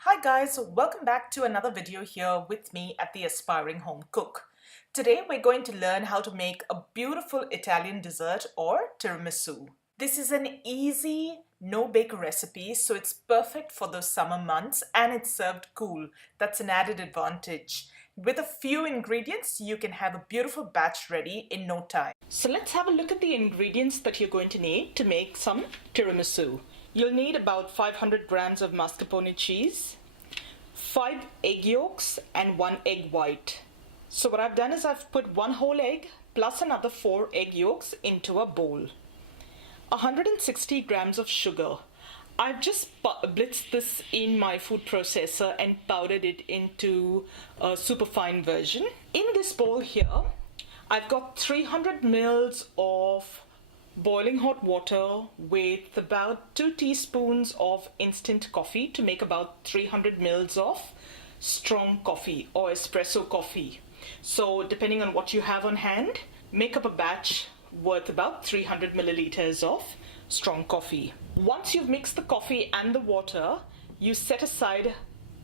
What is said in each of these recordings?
Hi guys, welcome back to another video here with me at the Aspiring Home Cook. Today we're going to learn how to make a beautiful Italian dessert or tiramisu. This is an easy, no-bake recipe, so it's perfect for those summer months and it's served cool. That's an added advantage. With a few ingredients, you can have a beautiful batch ready in no time. So let's have a look at the ingredients that you're going to need to make some tiramisu. You'll need about 500 grams of mascarpone cheese, 5 egg yolks and 1 egg white. So what I've done is I've put 1 whole egg plus another 4 egg yolks into a bowl. 160 grams of sugar. I've just blitzed this in my food processor and powdered it into a super fine version. In this bowl here, I've got 300 mils of boiling hot water with about 2 teaspoons of instant coffee to make about 300 mils of strong coffee or espresso coffee. So depending on what you have on hand, make up a batch worth about 300 milliliters of strong coffee. Once you've mixed the coffee and the water, you set aside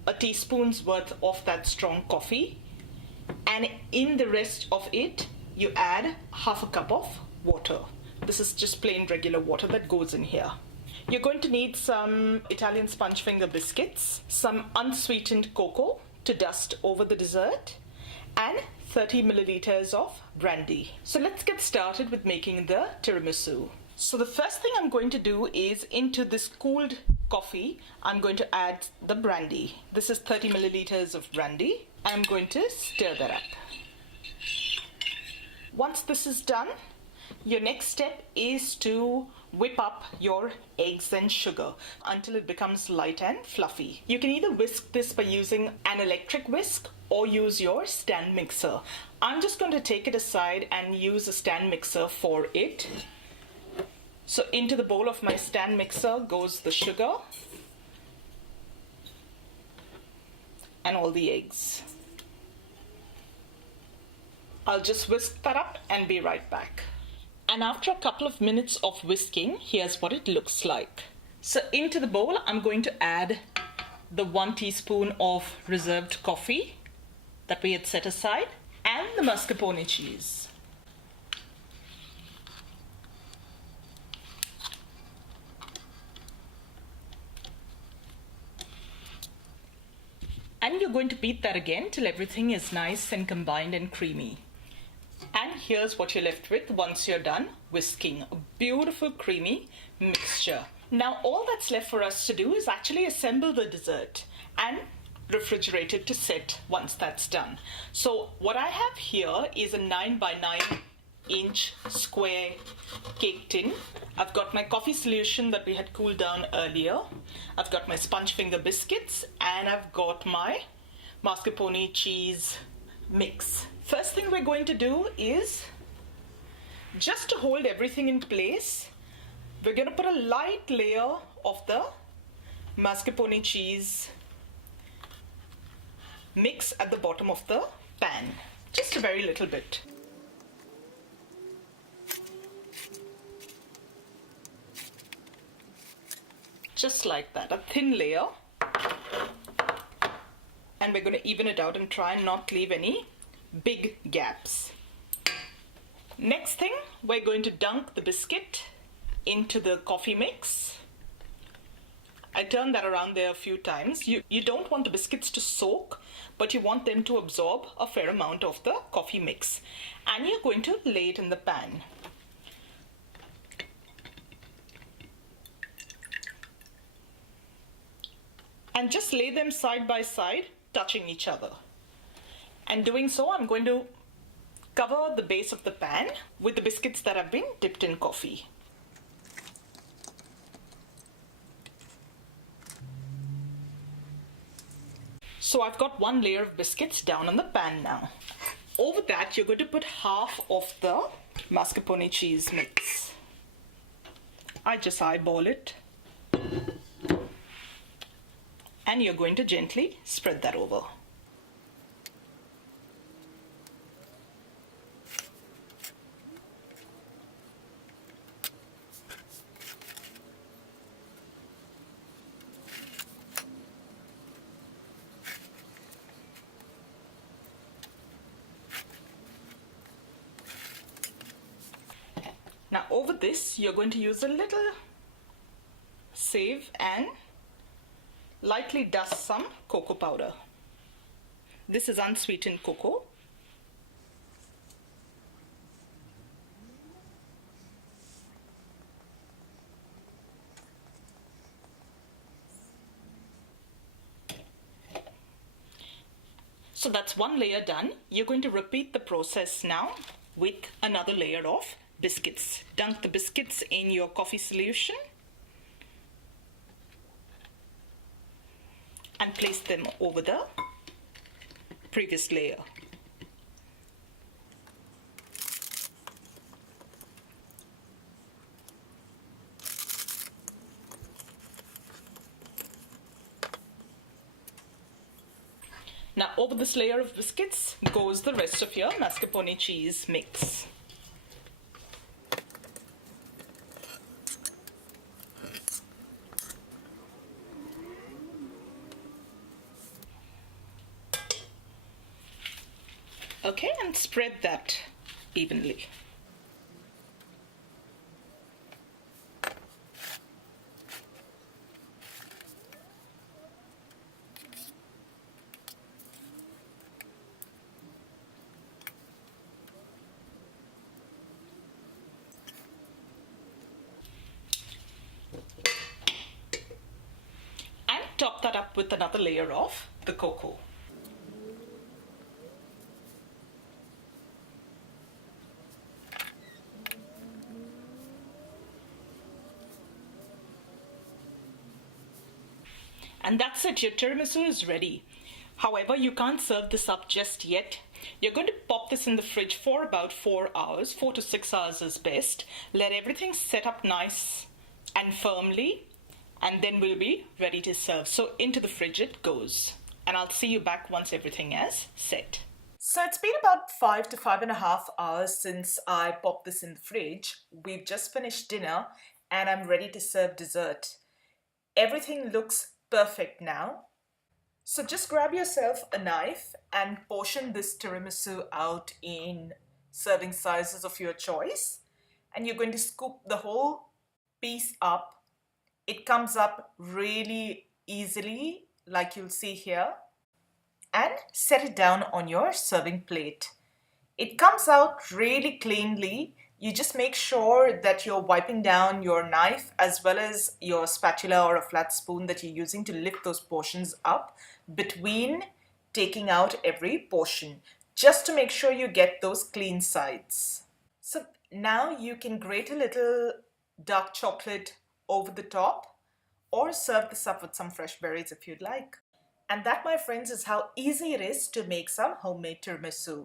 a teaspoon's worth of that strong coffee, and in the rest of it you add half a cup of water. This is just plain regular water that goes in here. You're going to need some Italian sponge finger biscuits, some unsweetened cocoa to dust over the dessert, and 30 milliliters of brandy. So let's get started with making the tiramisu. So the first thing I'm going to do is into this cooled coffee, I'm going to add the brandy. This is 30 milliliters of brandy. I'm going to stir that up. Once this is done, your next step is to whip up your eggs and sugar until it becomes light and fluffy. You can either whisk this by using an electric whisk or use your stand mixer. I'm just going to take it aside and use a stand mixer for it. So into the bowl of my stand mixer goes the sugar and all the eggs. I'll just whisk that up and be right back. And after a couple of minutes of whisking, here's what it looks like. So into the bowl, I'm going to add the 1 teaspoon of reserved coffee that we had set aside and the mascarpone cheese. And you're going to beat that again till everything is nice and combined and creamy. And here's what you're left with once you're done whisking. A beautiful creamy mixture. Now all that's left for us to do is actually assemble the dessert and refrigerate it to set once that's done. So what I have here is a 9 by 9 inch square cake tin. I've got my coffee solution that we had cooled down earlier. I've got my sponge finger biscuits and I've got my mascarpone cheese mix. First thing we're going to do is, just to hold everything in place, we're going to put a light layer of the mascarpone cheese mix at the bottom of the pan. Just a very little bit. Just like that, a thin layer. And we're going to even it out and try and not leave any big gaps. Next thing, we're going to dunk the biscuit into the coffee mix. I turned that around there a few times. You don't want the biscuits to soak, but you want them to absorb a fair amount of the coffee mix. And you're going to lay it in the pan. And just lay them side by side, touching each other. And doing so, I'm going to cover the base of the pan with the biscuits that have been dipped in coffee. So I've got 1 layer of biscuits down on the pan now. Over that, you're going to put half of the mascarpone cheese mix. I just eyeball it. And you're going to gently spread that over. Now over this, you're going to use a little sieve and lightly dust some cocoa powder. This is unsweetened cocoa. So that's one layer done. You're going to repeat the process now with another layer of biscuits. Dunk the biscuits in your coffee solution and place them over the previous layer. Now over this layer of biscuits goes the rest of your mascarpone cheese mix. Okay, and spread that evenly. And top that up with another layer of the cocoa. And that's it, your tiramisu is ready. However, you can't serve this up just yet. You're going to pop this in the fridge for about 4 hours. 4 to 6 hours is best. Let everything set up nice and firmly, and then we'll be ready to serve. So into the fridge it goes. And I'll see you back once everything is set. So it's been about 5 to 5.5 hours since I popped this in the fridge. We've just finished dinner and I'm ready to serve dessert. Everything looks perfect now. So just grab yourself a knife and portion this tiramisu out in serving sizes of your choice. And you're going to scoop the whole piece up. It comes up really easily, like you'll see here. And set it down on your serving plate. It comes out really cleanly. You just make sure that you're wiping down your knife as well as your spatula or a flat spoon that you're using to lift those portions up between taking out every portion, just to make sure you get those clean sides. So now you can grate a little dark chocolate over the top or serve this up with some fresh berries if you'd like. And that, my friends, is how easy it is to make some homemade tiramisu.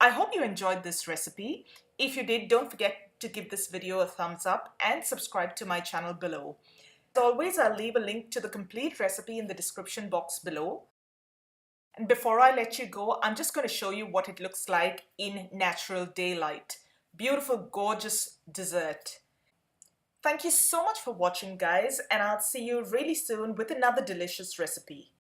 I hope you enjoyed this recipe. If you did, don't forget to give this video a thumbs up and subscribe to my channel below. As always, I'll leave a link to the complete recipe in the description box below. And before I let you go, I'm just going to show you what it looks like in natural daylight. Beautiful, gorgeous dessert. Thank you so much for watching, guys, and I'll see you really soon with another delicious recipe.